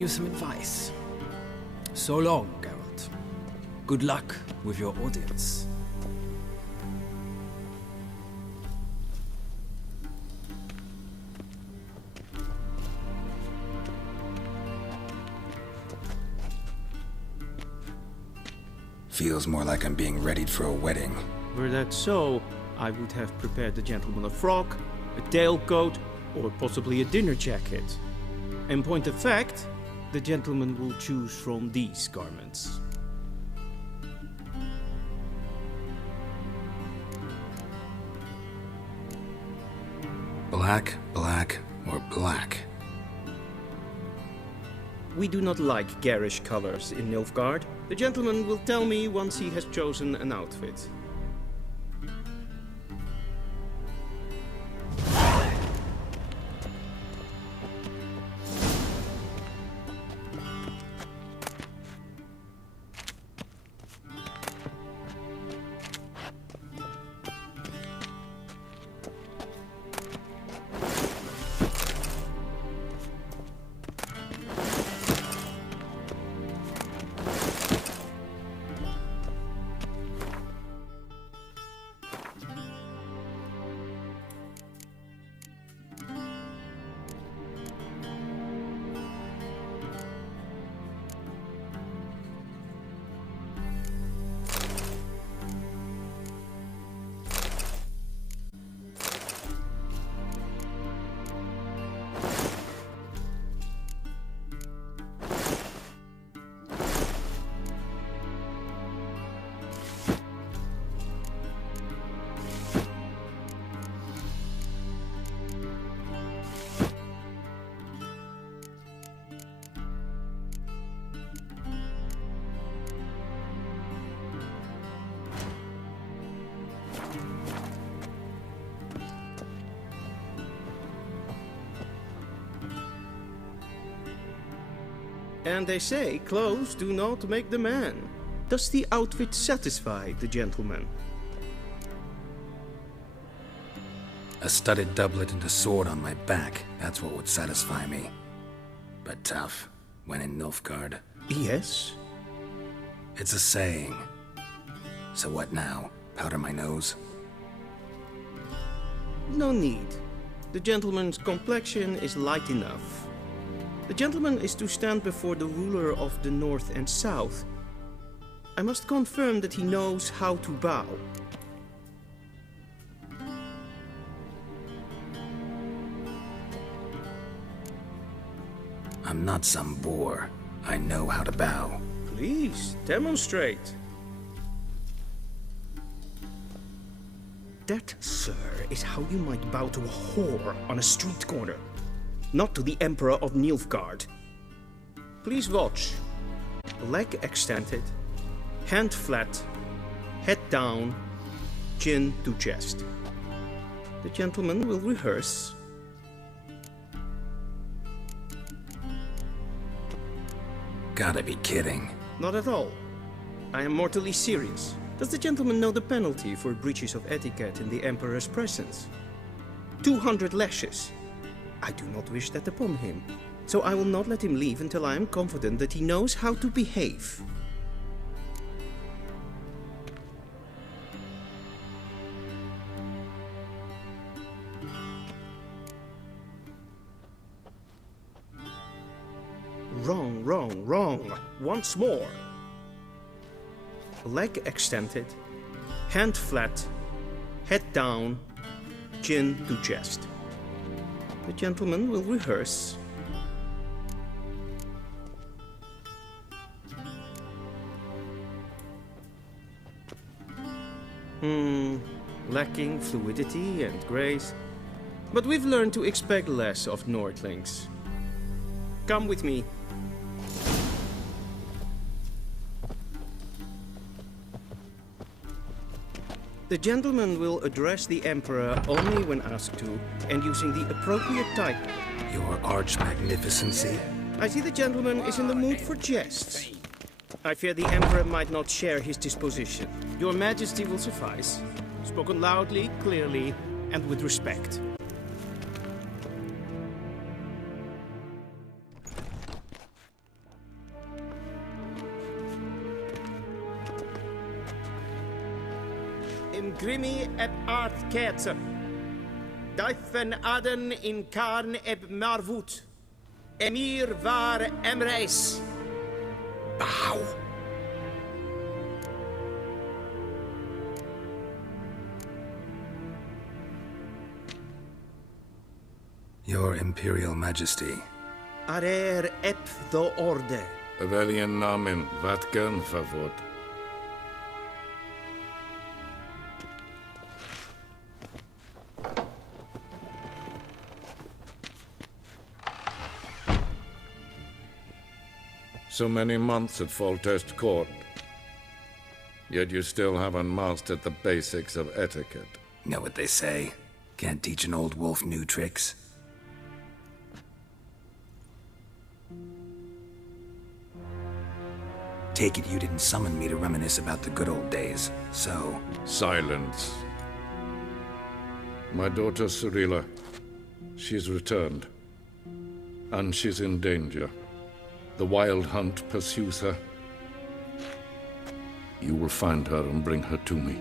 You some advice. So long, Geralt. Good luck with your audience. Feels more like I'm being readied for a wedding. Were that so, I would have prepared the gentleman a frock, a tailcoat, or possibly a dinner jacket. In point of fact, the gentleman will choose from these garments. Black, black, or black? We do not like garish colors in Nilfgaard. The gentleman will tell me once he has chosen an outfit. And they say clothes do not make the man. Does the outfit satisfy the gentleman? A studded doublet and a sword on my back, that's what would satisfy me. But tough, when in Nilfgaard. Yes. It's a saying. So what now? Powder my nose? No need. The gentleman's complexion is light enough. The gentleman is to stand before the ruler of the North and South. I must confirm that he knows how to bow. I'm not some boor. I know how to bow. Please, demonstrate. That, sir, is how you might bow to a whore on a street corner. Not to the Emperor of Nilfgaard. Please watch. Leg extended, hand flat, head down, chin to chest. The gentleman will rehearse. Gotta be kidding. Not at all. I am mortally serious. Does the gentleman know the penalty for breaches of etiquette in the Emperor's presence? 200 lashes. I do not wish that upon him, so I will not let him leave until I am confident that he knows how to behave. Wrong, wrong, wrong. Once more. Leg extended, hand flat, head down, chin to chest. The gentleman will rehearse. Lacking fluidity and grace. But we've learned to expect less of Nordlings. Come with me. The gentleman will address the Emperor only when asked to, and using the appropriate type. Your Arch-Magnificency? I see the gentleman is in the mood for jests. I fear the Emperor might not share his disposition. Your Majesty will suffice. Spoken loudly, clearly, and with respect. grimi eb art ketzer. Daifen aden in karn eb marvut. Emir var emreis. Bow! Your Imperial Majesty. Arer ep the orde. Velian namen, wat gern favort. So many months at Foltest Court. Yet you still haven't mastered the basics of etiquette. Know what they say? Can't teach an old wolf new tricks. Take it you didn't summon me to reminisce about the good old days, so... Silence. My daughter Cirilla, she's returned. And she's in danger. The Wild Hunt pursues her. You will find her and bring her to me.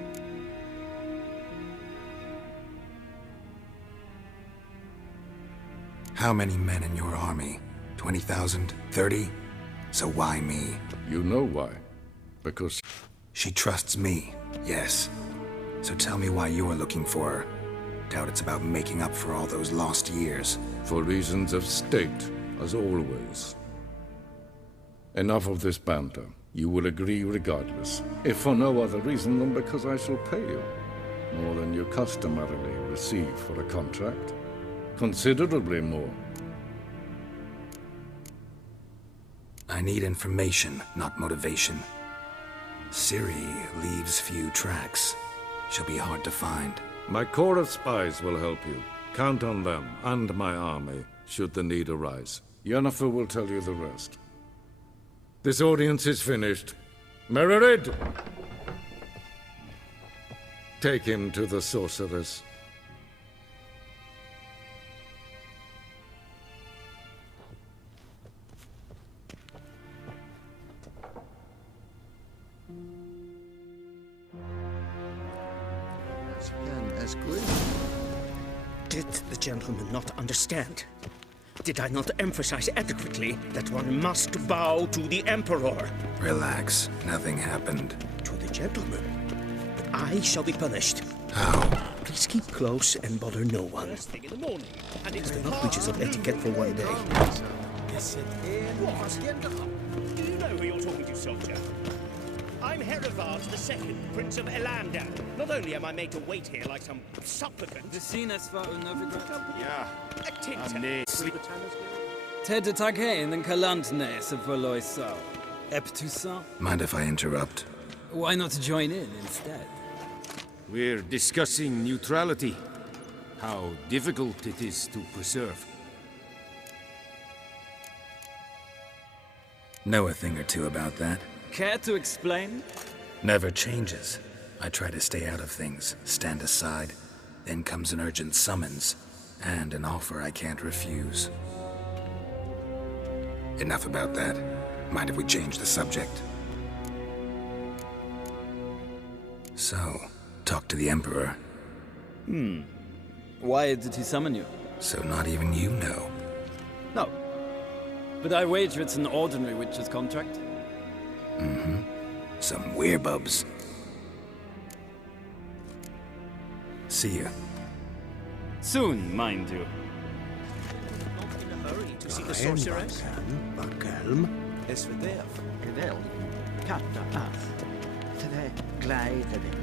How many men in your army? 20,000? 30? So why me? You know why? Because She trusts me, yes. So tell me why you're looking for her. Doubt it's about making up for all those lost years. for reasons of state, as always. Enough of this banter. You will agree regardless, if for no other reason than because I shall pay you more than you customarily receive for a contract. Considerably more. I need information, not motivation. Ciri leaves few tracks. She'll be hard to find. My corps of spies will help you. Count on them, and my army, should the need arise. Yennefer will tell you the rest. This audience is finished. Mererid! Take him to the sorceress. Did the gentleman not understand? Did I not emphasize adequately that one must bow to the Emperor? Relax. Nothing happened. To the gentleman. But I shall be punished. How? Please keep close and bother no one. First thing in the morning, and it's They're not breaches of etiquette for one day. What? Do you know who you're talking to, soldier? I'm Herivard II, Prince of Elander. Not only am I made to wait here like some supplicant, The Sinnes var Novigrad. a tinter. Ted de Taghe in the Kalantnes of Valoisau. Ep Toussaint. Mind if I interrupt? Why not join in instead? We're discussing neutrality. How difficult it is to preserve. Know a thing or two about that? Care to explain? Never changes. I try to stay out of things, stand aside. Then comes an urgent summons, and an offer I can't refuse. Enough about that. Mind if we change the subject? So, talk to the Emperor. Why did he summon you? So not even you know. No. But I wager it's an ordinary witch's contract. Some werebubs. See ya. Soon, mind you. Not in a hurry to see the sorceress. Gedel, katta af, tre gleidere,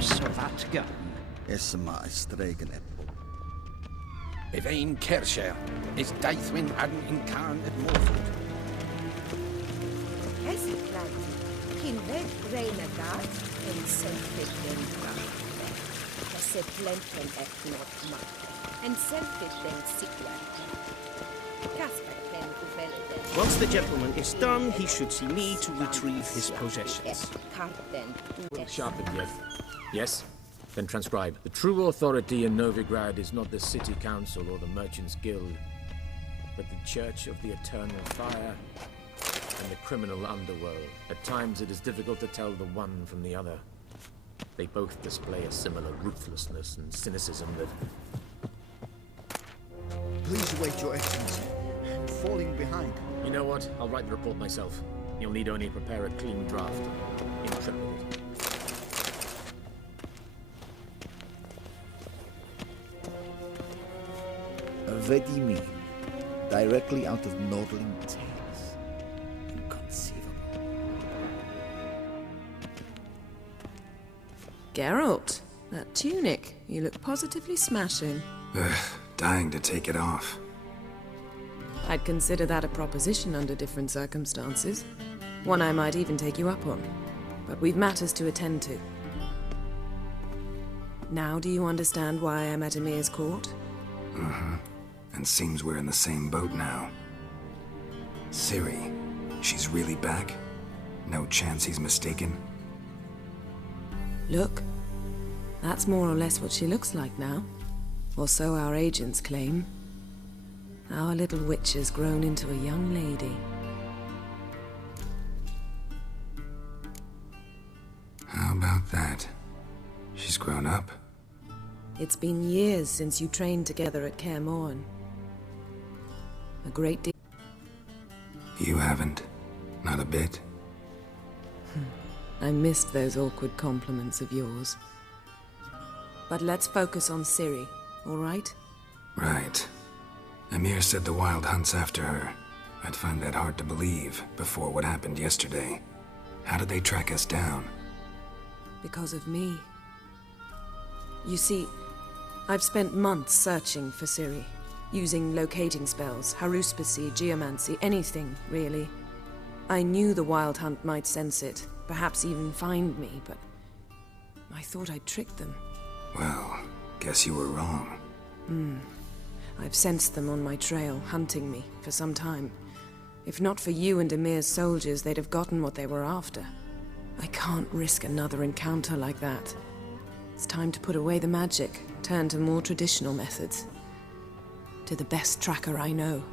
så vatga. Esma Stregeneppo. Evain Kersher is Daithwin Adden in Khan at Morford. Hesselkleid, Kinve, Reinagat, en Selfitlen Hesseplenten et Nordmark, en Selfitlen Sikler. Kasperklen Uvelden. Once the gentleman is done, he should see me to retrieve his possessions. Karten. Sharpen, yes. Yes? Then transcribe. The true authority in Novigrad is not the City Council or the Merchants Guild, but the Church of the Eternal Fire and the criminal underworld. At times it is difficult to tell the one from the other. They both display a similar ruthlessness and cynicism that... Please wait, Your Excellency. I'm falling behind. You know what? I'll write the report myself. You'll need only prepare a clean draft. In triplicate. Vedimin, directly out of Nordling Tales. Inconceivable. Geralt, that tunic. You look positively smashing. Ugh, dying to take it off. I'd consider that a proposition under different circumstances. One I might even take you up on. But we've matters to attend to. Now do you understand why I'm at Emir's court? Mm-hmm. And seems we're in the same boat now. Ciri, she's really back? No chance he's mistaken? Look, that's more or less what she looks like now. Or so our agents claim. Our little witch has grown into a young lady. How about that? She's grown up? It's been years since you trained together at Kaer Morhen. A great deal. You haven't? Not a bit? I missed those awkward compliments of yours. But let's focus on Ciri, all right? Right. Emir said the Wild Hunt's after her. I'd find that hard to believe before what happened yesterday. How did they track us down? Because of me. You see, I've spent months searching for Ciri. Using locating spells, haruspicy, geomancy, anything, really. I knew the Wild Hunt might sense it, perhaps even find me, but I thought I'd tricked them. Well, guess you were wrong. I've sensed them on my trail, hunting me, for some time. If not for you and Emir's soldiers, they'd have gotten what they were after. I can't risk another encounter like that. It's time to put away the magic, turn to more traditional methods. To the best tracker I know.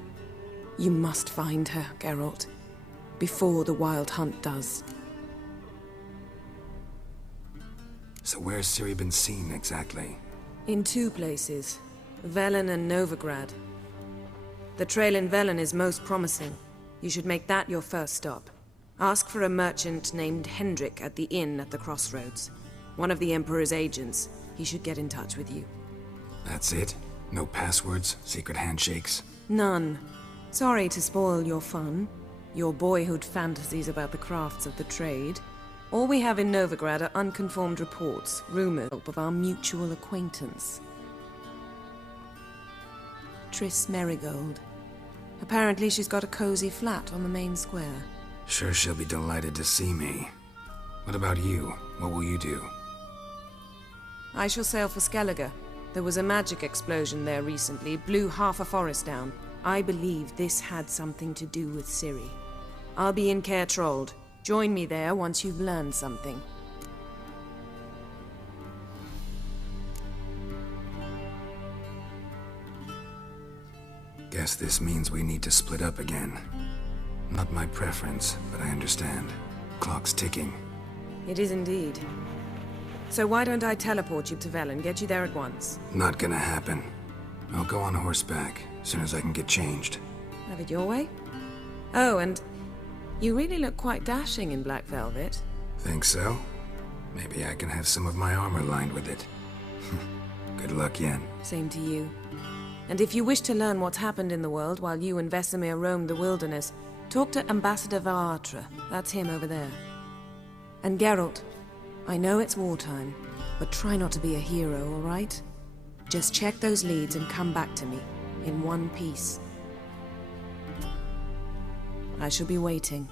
You must find her, Geralt. Before the Wild Hunt does. So where's Ciri been seen, exactly? In two places. Velen and Novigrad. The trail in Velen is most promising. You should make that your first stop. Ask for a merchant named Hendrik at the inn at the crossroads. One of the Emperor's agents. He should get in touch with you. That's it? No passwords? Secret handshakes? None. Sorry to spoil your fun. Your boyhood fantasies about the crafts of the trade. All we have in Novigrad are unconfirmed reports, rumors of our mutual acquaintance. Triss Merigold. Apparently she's got a cozy flat on the main square. Sure she'll be delighted to see me. What about you? What will you do? I shall sail for Skellige. There was a magic explosion there recently, blew half a forest down. I believe this had something to do with Ciri. I'll be in Caer Trolde. Join me there once you've learned something. Guess this means we need to split up again. Not my preference, but I understand. Clock's ticking. It is indeed. So why don't I teleport you to Velen, get you there at once? Not gonna happen. I'll go on horseback, as soon as I can get changed. Have it your way? Oh, and you really look quite dashing in black velvet. Think so? Maybe I can have some of my armor lined with it. Good luck, Yen. Same to you. And if you wish to learn what's happened in the world while you and Vesemir roamed the wilderness, talk to Ambassador Varatra. That's him over there. And Geralt, I know it's wartime, but try not to be a hero, all right? Just check those leads and come back to me, in one piece. I shall be waiting.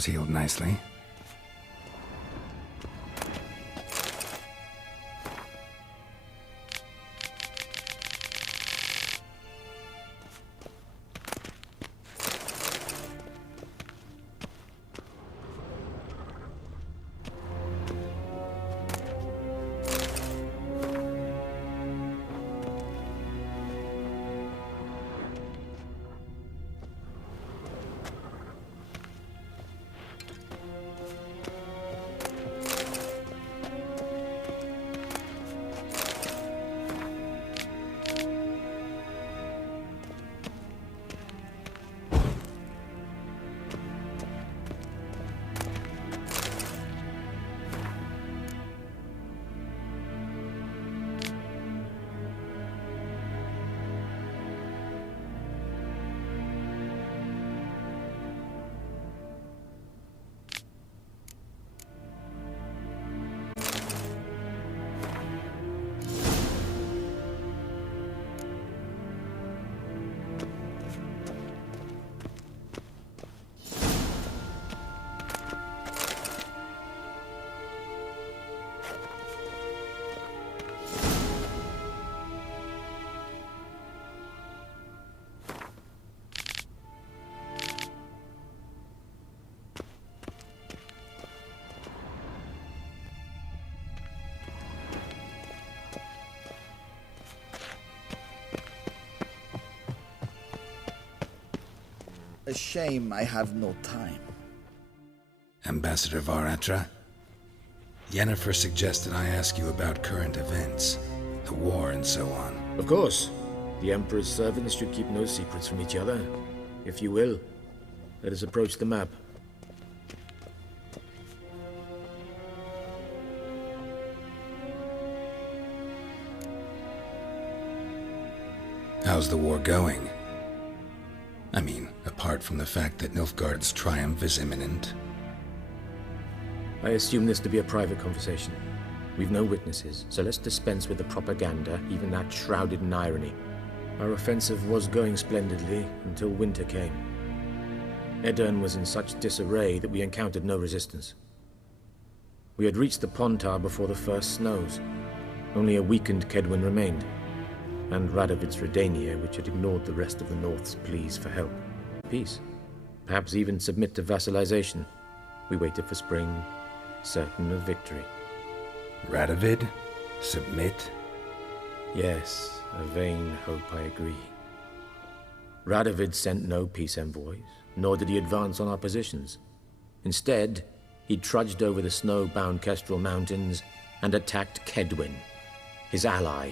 scars healed nicely. A shame I have no time. Ambassador var Attre? Yennefer suggested I ask you about current events, the war and so on. Of course. The Emperor's servants should keep no secrets from each other. If you will, let us approach the map. How's the war going? I mean, apart from the fact that Nilfgaard's triumph is imminent. I assume this to be a private conversation. We've no witnesses, so let's dispense with the propaganda, even that shrouded in irony. Our offensive was going splendidly until winter came. Aedirn was in such disarray that we encountered no resistance. We had reached the Pontar before the first snows. Only a weakened Kaedwen remained, and Radovid's Redania, which had ignored the rest of the North's pleas for help. Peace. Perhaps even submit to vassalization. We waited for spring, certain of victory. Radovid? Submit? Yes, a vain hope, I agree. Radovid sent no peace envoys, nor did he advance on our positions. Instead, he trudged over the snow-bound Kestrel Mountains and attacked Kaedwen, his ally.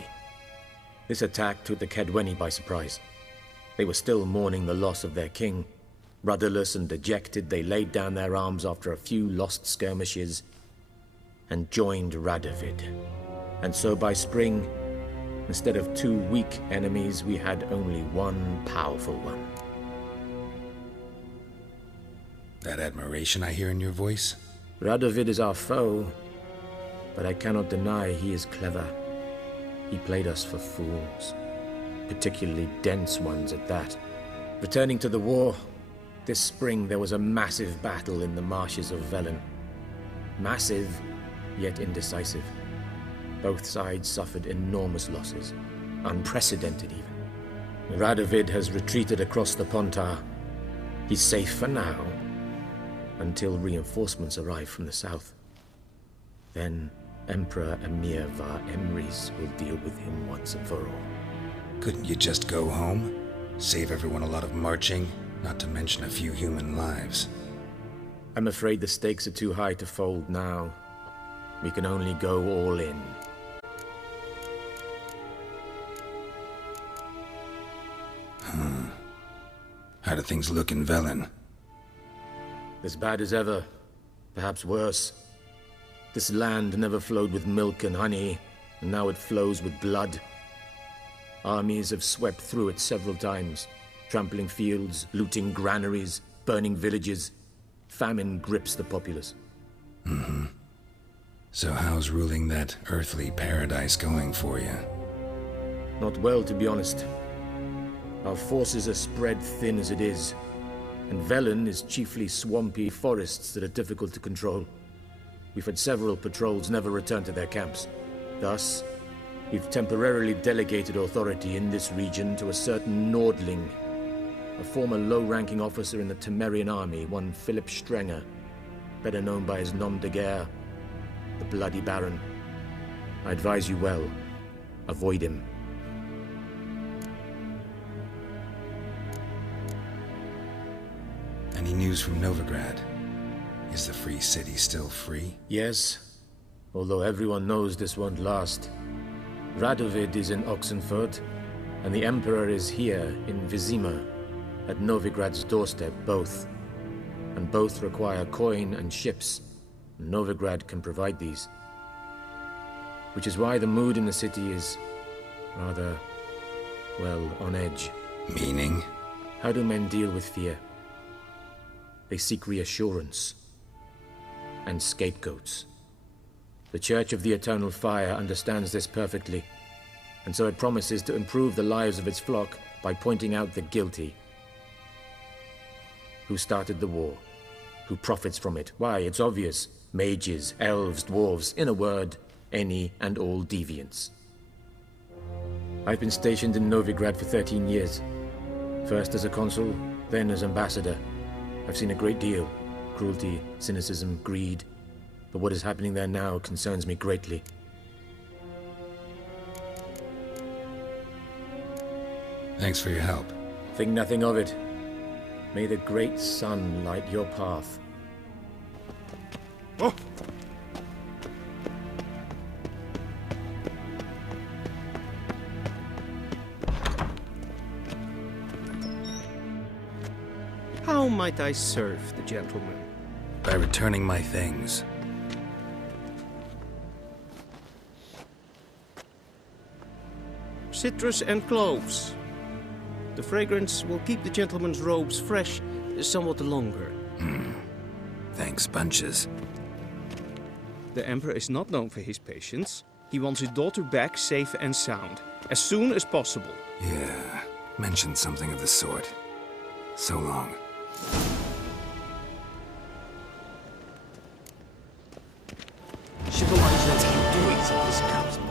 This attack took the Kaedweni by surprise. They were still mourning the loss of their king. Rudderless and dejected, they laid down their arms after a few lost skirmishes and joined Radovid. And so by spring, instead of two weak enemies, we had only one powerful one. That admiration I hear in your voice? Radovid is our foe, but I cannot deny he is clever. He played us for fools, particularly dense ones at that. Returning to the war, this spring there was a massive battle in the marshes of Velen. Massive, yet indecisive. Both sides suffered enormous losses, unprecedented even. Radovid has retreated across the Pontar. He's safe for now, until reinforcements arrive from the south. Then Emperor Emhyr var Emreis will deal with him once and for all. Couldn't you just go home? Save everyone a lot of marching, not to mention a few human lives. I'm afraid the stakes are too high to fold now. We can only go all in. How do things look in Velen? As bad as ever, perhaps worse. This land never flowed with milk and honey, and now it flows with blood. Armies have swept through it several times, trampling fields, looting granaries, burning villages. Famine grips the populace. So how's ruling that earthly paradise going for you? Not well, to be honest. Our forces are spread thin as it is. and Velen is chiefly swampy forests that are difficult to control. We've had several patrols never return to their camps. Thus, we've temporarily delegated authority in this region to a certain Nordling, a former low-ranking officer in the Temerian army, one Philip Strenger, better known by his nom de guerre, the Bloody Baron. I advise you well. Avoid him. Any news from Novigrad? Is the Free City still free? Yes, although everyone knows this won't last. Radovid is in Oxenfurt, and the Emperor is here in Vizima, at Novigrad's doorstep, both. And both require coin and ships. Novigrad can provide these. Which is why the mood in the city is rather, well, on edge. Meaning? How do men deal with fear? They seek reassurance and scapegoats. The Church of the Eternal Fire understands this perfectly, and so it promises to improve the lives of its flock by pointing out the guilty. Who started the war? Who profits from it? Why, it's obvious. Mages, elves, dwarves, in a word, any and all deviants. I've been stationed in Novigrad for 13 years. First as a consul, then as ambassador. I've seen a great deal. Cruelty, cynicism, greed. But what is happening there now concerns me greatly. Thanks for your help. Think nothing of it. May the great sun light your path. Oh! How might I serve the gentleman? By returning my things. Citrus and cloves. The fragrance will keep the gentleman's robes fresh somewhat longer. Thanks, bunches. The Emperor is not known for his patience. He wants his daughter back safe and sound, as soon as possible. Yeah, mentioned something of the sort. So long. Civilized doings of this council.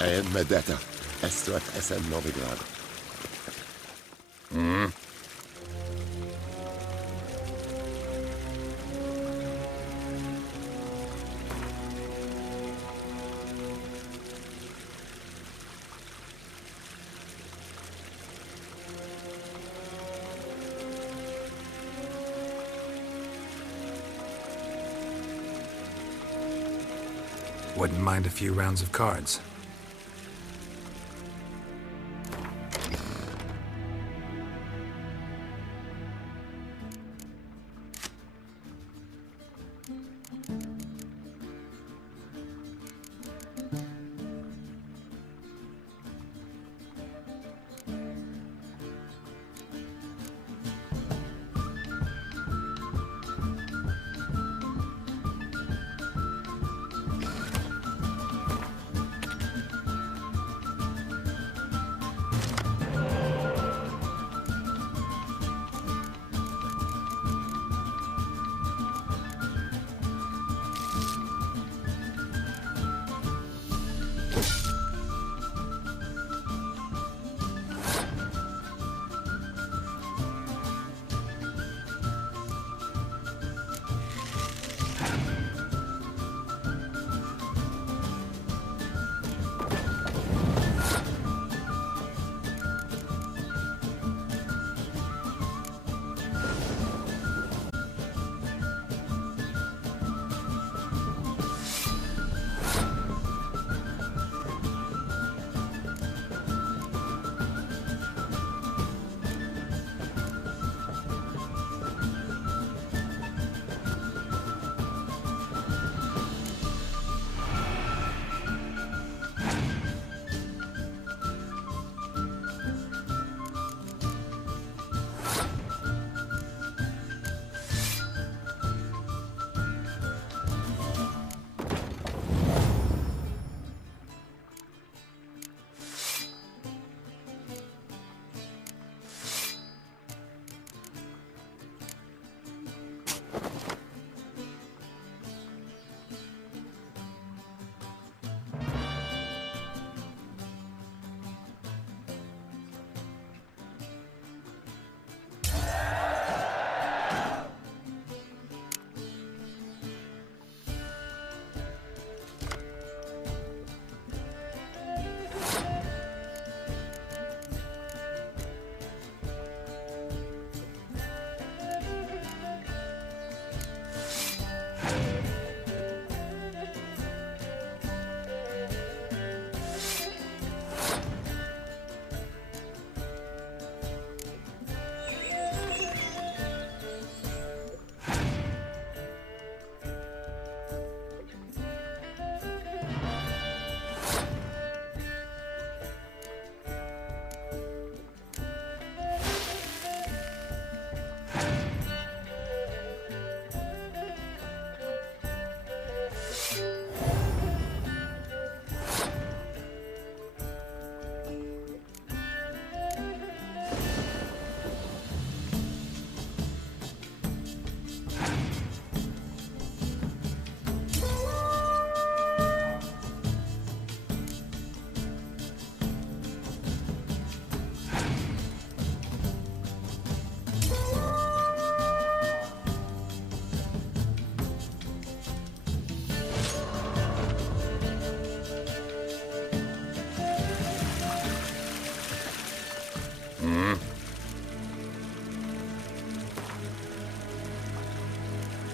En med detta, Estrat SM Novigrad. Wouldn't mind a few rounds of cards.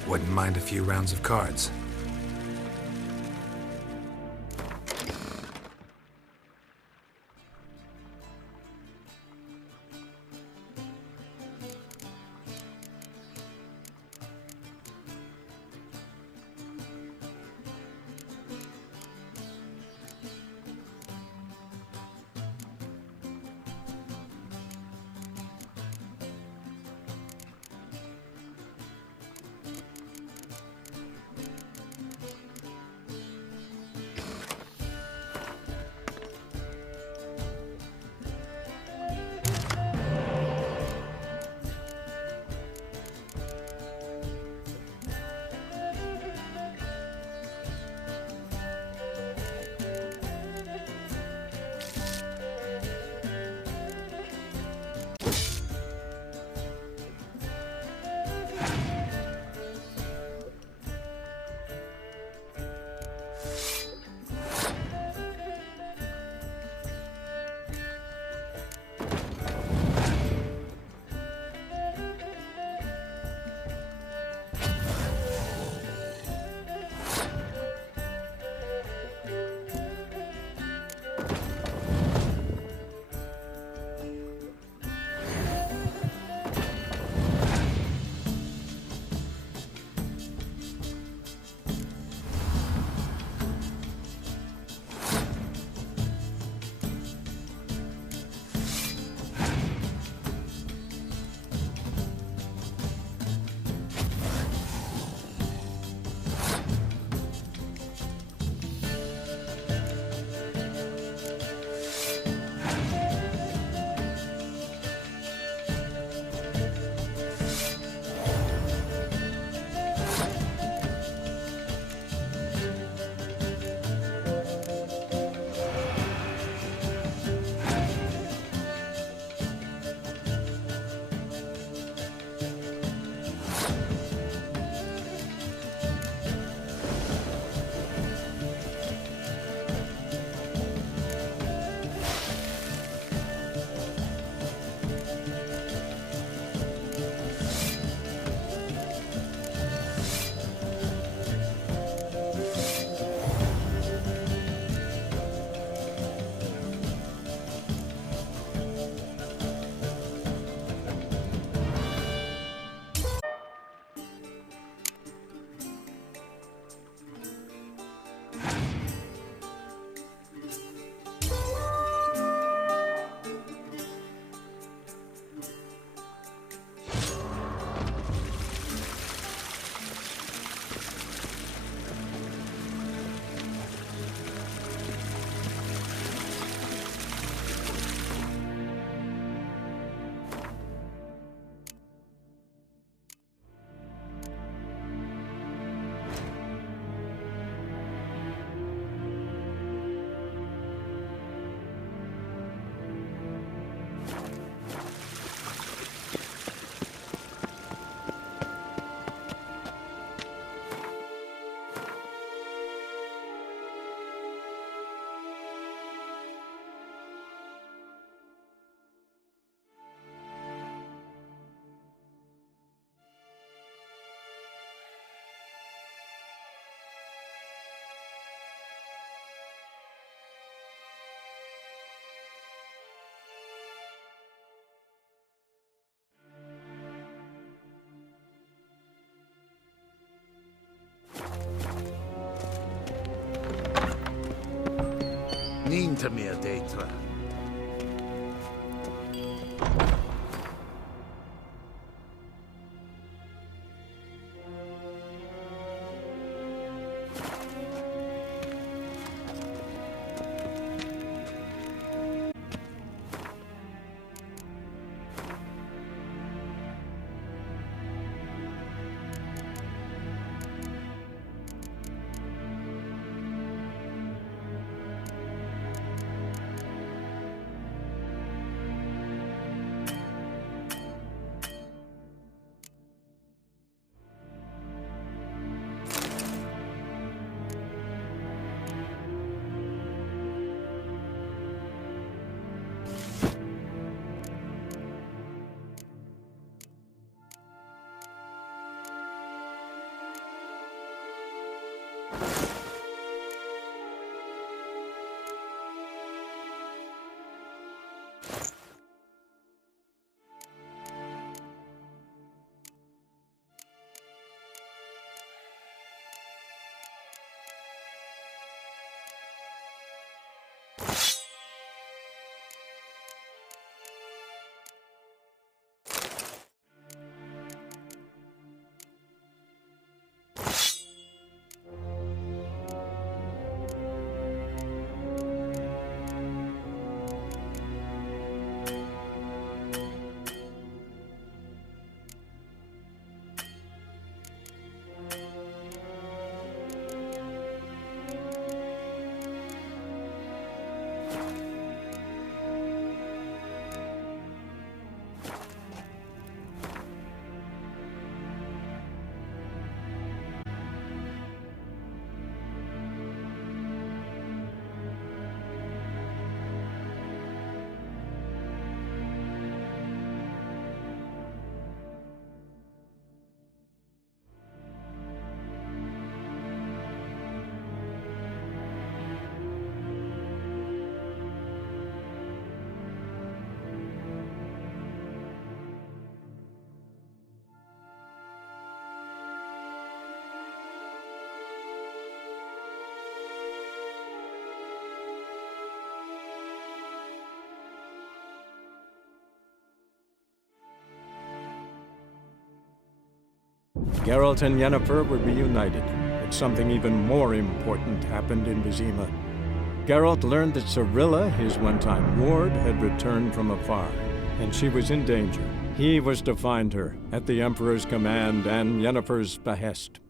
Wouldn't mind a few rounds of cards. Niente mehr d'être. Geralt and Yennefer were reunited, but something even more important happened in Vizima. Geralt learned that Cirilla, his one-time ward, had returned from afar, and she was in danger. He was to find her, at the Emperor's command and Yennefer's behest.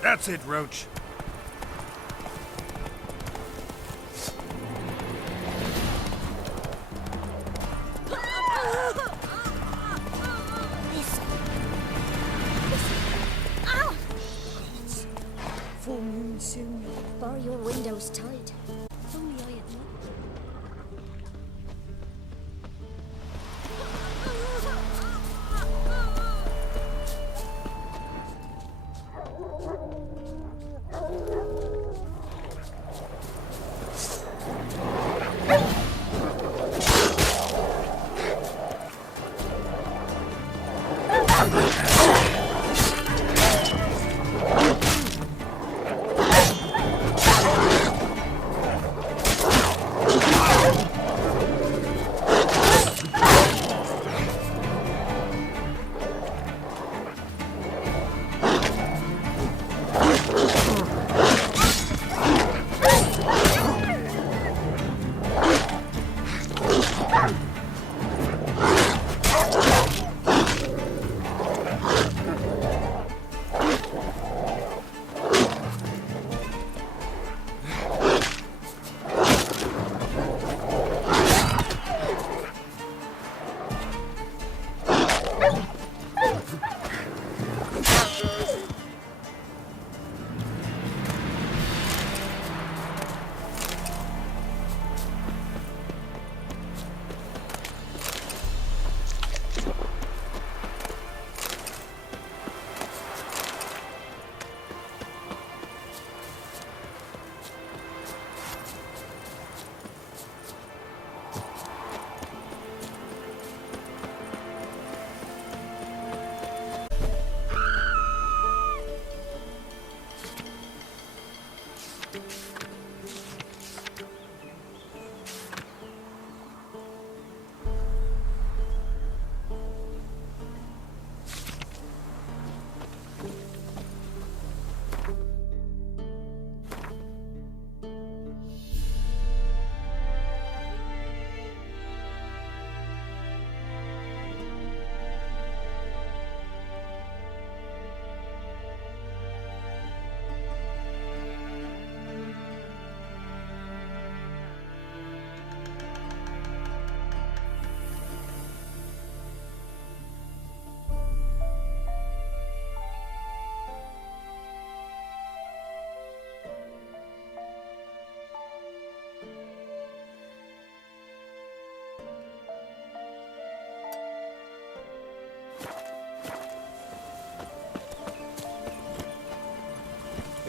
That's it, Roach. Full moon soon. Bar your windows tight. If only I had known.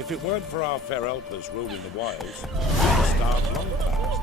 If it weren't for our fair helpers ruling the wilds, we'd have starved long past.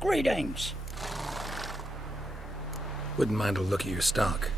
Greetings. Wouldn't mind a look at your stock.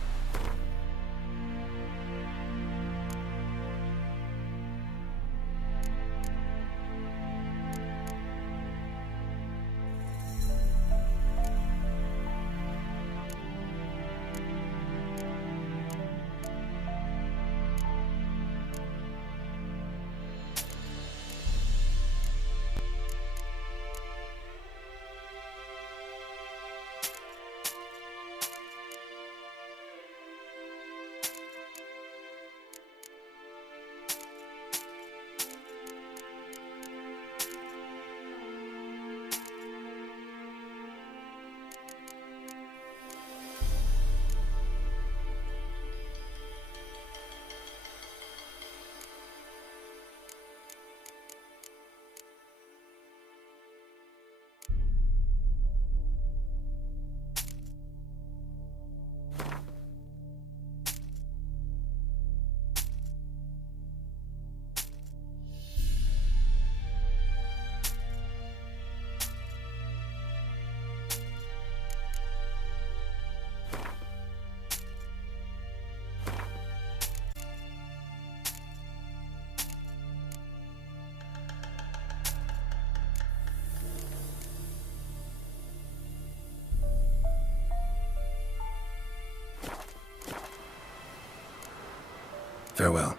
Farewell.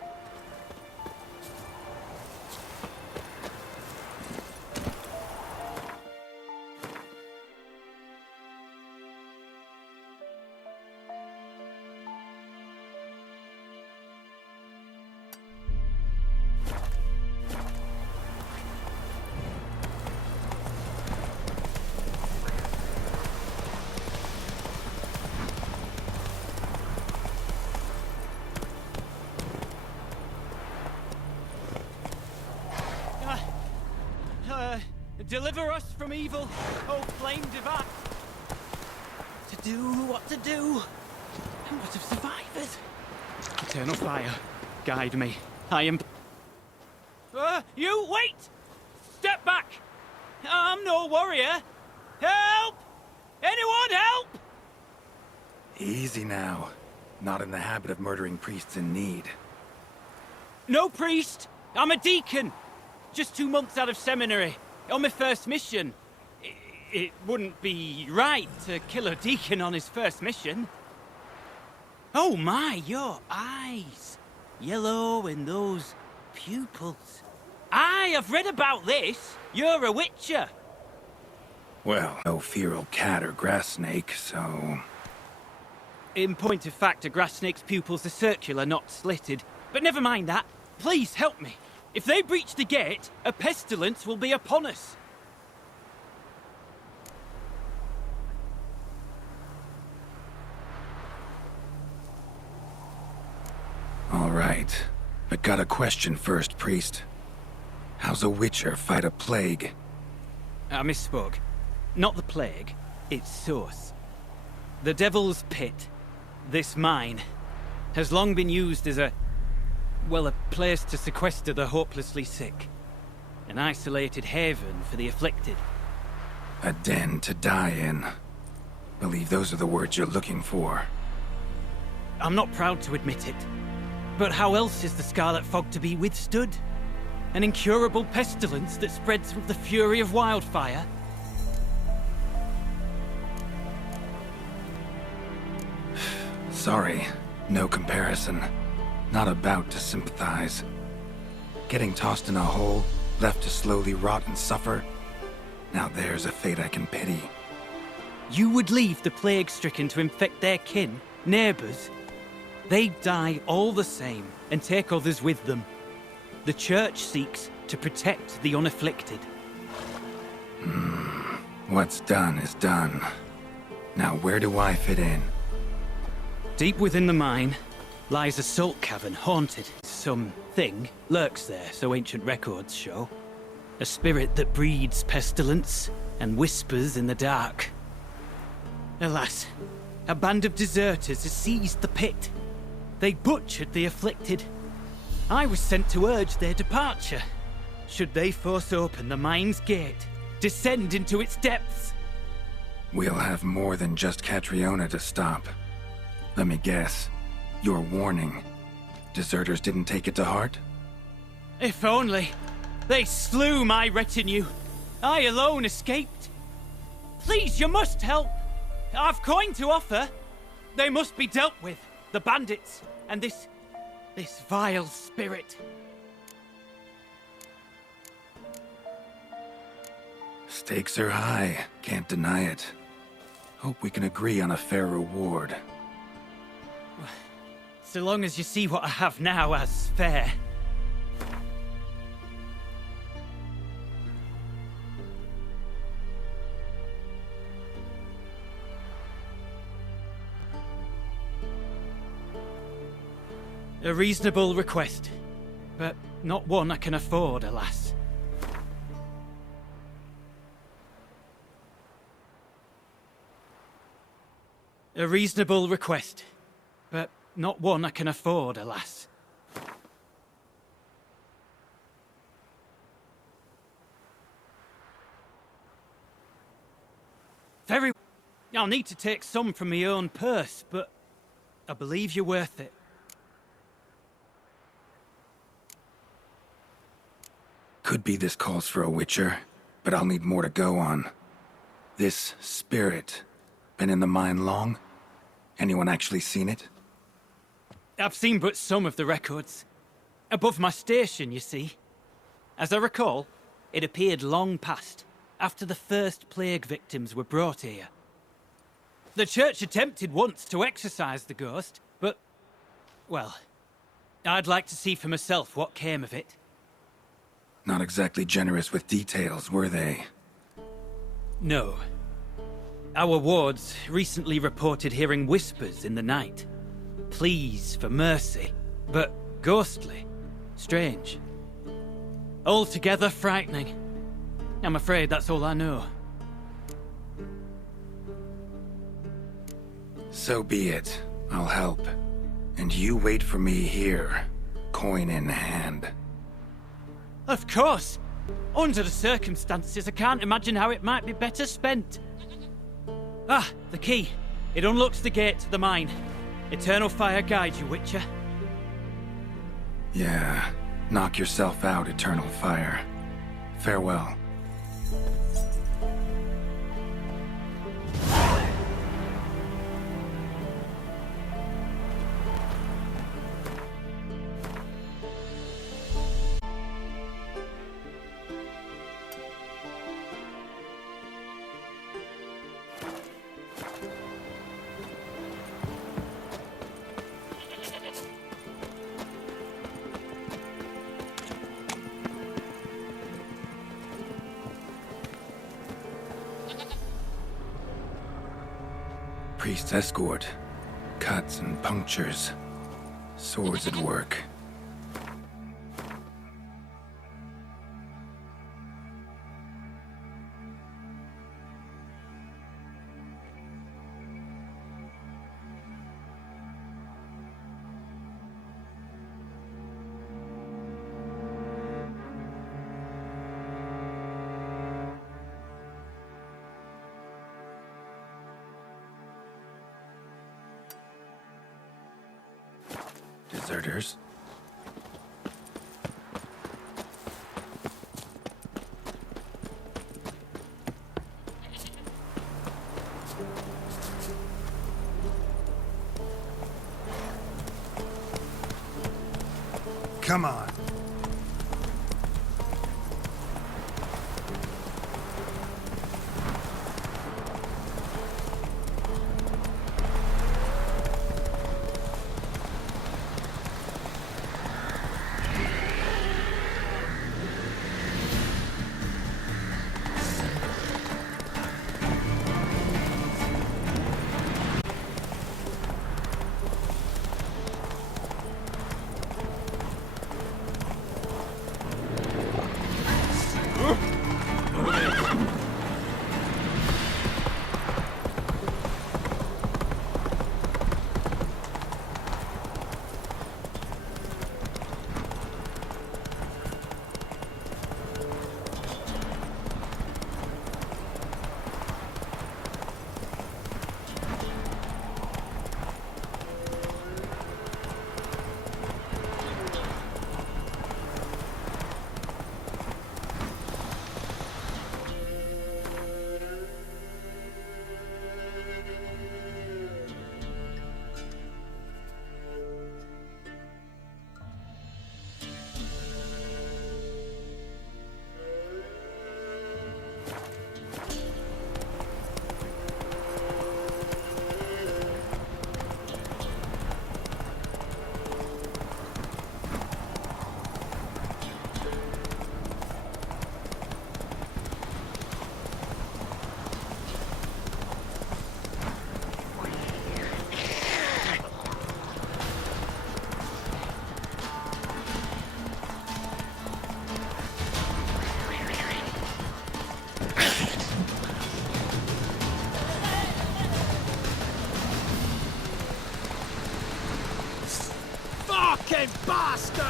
Deliver us from evil, O flame divine. To do what to do, and what of survivors? Eternal fire, guide me. I am... you, wait! Step back! I'm no warrior. Help! Anyone help! Easy now. Not in the habit of murdering priests in need. No priest! I'm a deacon! Just 2 months out of seminary. On my first mission. It wouldn't be right to kill a deacon on his first mission. Oh my, your eyes. Yellow and those pupils. Aye, I've read about this. You're a witcher. Well, no feral cat or grass snake, so... In point of fact, a grass snake's pupils are circular, not slitted. But never mind that. Please help me. If they breach the gate, a pestilence will be upon us. All right. But got a question first, priest. How's a witcher fight a plague? I misspoke. Not the plague, its source. The Devil's Pit, this mine, has long been used as a place to sequester the hopelessly sick. An isolated haven for the afflicted. A den to die in. Believe those are the words you're looking for. I'm not proud to admit it. But how else is the Scarlet Fog to be withstood? An incurable pestilence that spreads with the fury of wildfire? Sorry, no comparison. not about to sympathize. Getting tossed in a hole, left to slowly rot and suffer, now there's a fate I can pity. You would leave the plague-stricken to infect their kin, neighbours? They die all the same, and take others with them. The Church seeks to protect the unafflicted. What's done is done. Now where do I fit in? Deep within the mine lies a salt cavern haunted. Something lurks there, so ancient records show. A spirit that breeds pestilence and whispers in the dark. Alas, a band of deserters has seized the pit. They butchered the afflicted. I was sent to urge their departure. Should they force open the mine's gate, descend into its depths? We'll have more than just Catriona to stop. Let me guess. Your warning. Deserters didn't take it to heart? If only. They slew my retinue. I alone escaped. Please, you must help. I've coin to offer. They must be dealt with. The bandits and this vile spirit. Stakes are high. Can't deny it. Hope we can agree on a fair reward. So long as you see what I have now as fair. A reasonable request, but not one I can afford, alas. A reasonable request, but not one I can afford, alas. Very... I'll need to take some from my own purse, but I believe you're worth it. Could be this calls for a witcher, but I'll need more to go on. This spirit, been in the mine long? Anyone actually seen it? I've seen but some of the records. Above my station, you see. As I recall, it appeared long past, after the first plague victims were brought here. The Church attempted once to exorcise the ghost, but... well, I'd like to see for myself what came of it. Not exactly generous with details, were they? No. Our wards recently reported hearing whispers in the night. Pleas for mercy, but ghostly. Strange. Altogether frightening. I'm afraid that's all I know. So be it. I'll help. And you wait for me here, coin in hand. Of course! Under the circumstances, I can't imagine how it might be better spent. Ah, the key. It unlocks the gate to the mine. Eternal fire guide you, Witcher. Yeah. Knock yourself out, Eternal Fire. Farewell. Priest's escort. Cuts and punctures. Swords at work. Deserters? Come on. Fucking bastard!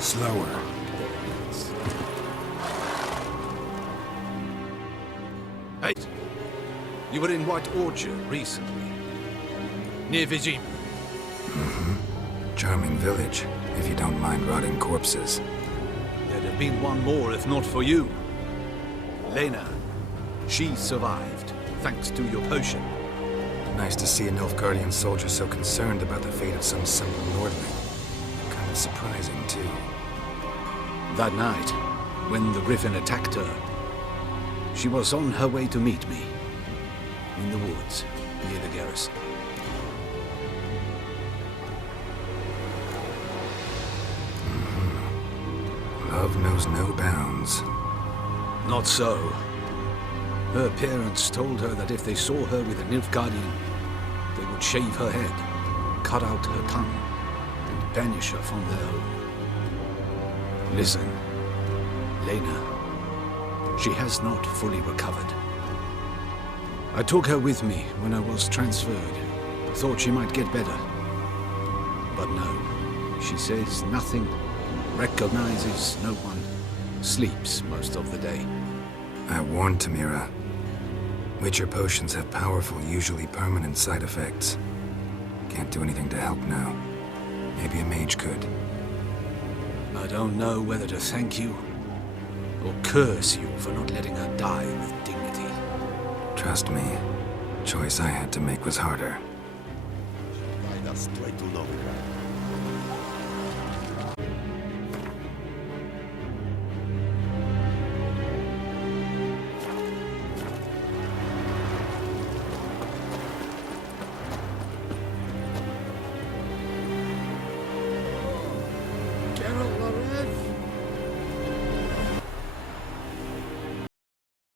Slower. Hey, you were in White Orchard recently, near Vizima. Charming village, if you don't mind rotting corpses. There'd have been one more if not for you. Lena, she survived, thanks to your potion. Nice to see a Nilfgaardian soldier so concerned about the fate of some simple Nordling. Kind of surprising, too. That night, when the Griffin attacked her, she was on her way to meet me. In the woods, near the garrison. Love knows no bounds. Not so. Her parents told her that if they saw her with a Nilfgaardian, they would shave her head, cut out her tongue, and banish her from their home. Listen, Lena, she has not fully recovered. I took her with me when I was transferred. Thought she might get better. But no, she says nothing, recognizes no one, sleeps most of the day. I warned Tamira. Witcher potions have powerful, usually permanent side effects. Can't do anything to help now. Maybe a mage could. I don't know whether to thank you or curse you for not letting her die with dignity. Trust me, the choice I had to make was harder. Guide us straight to Novigrad.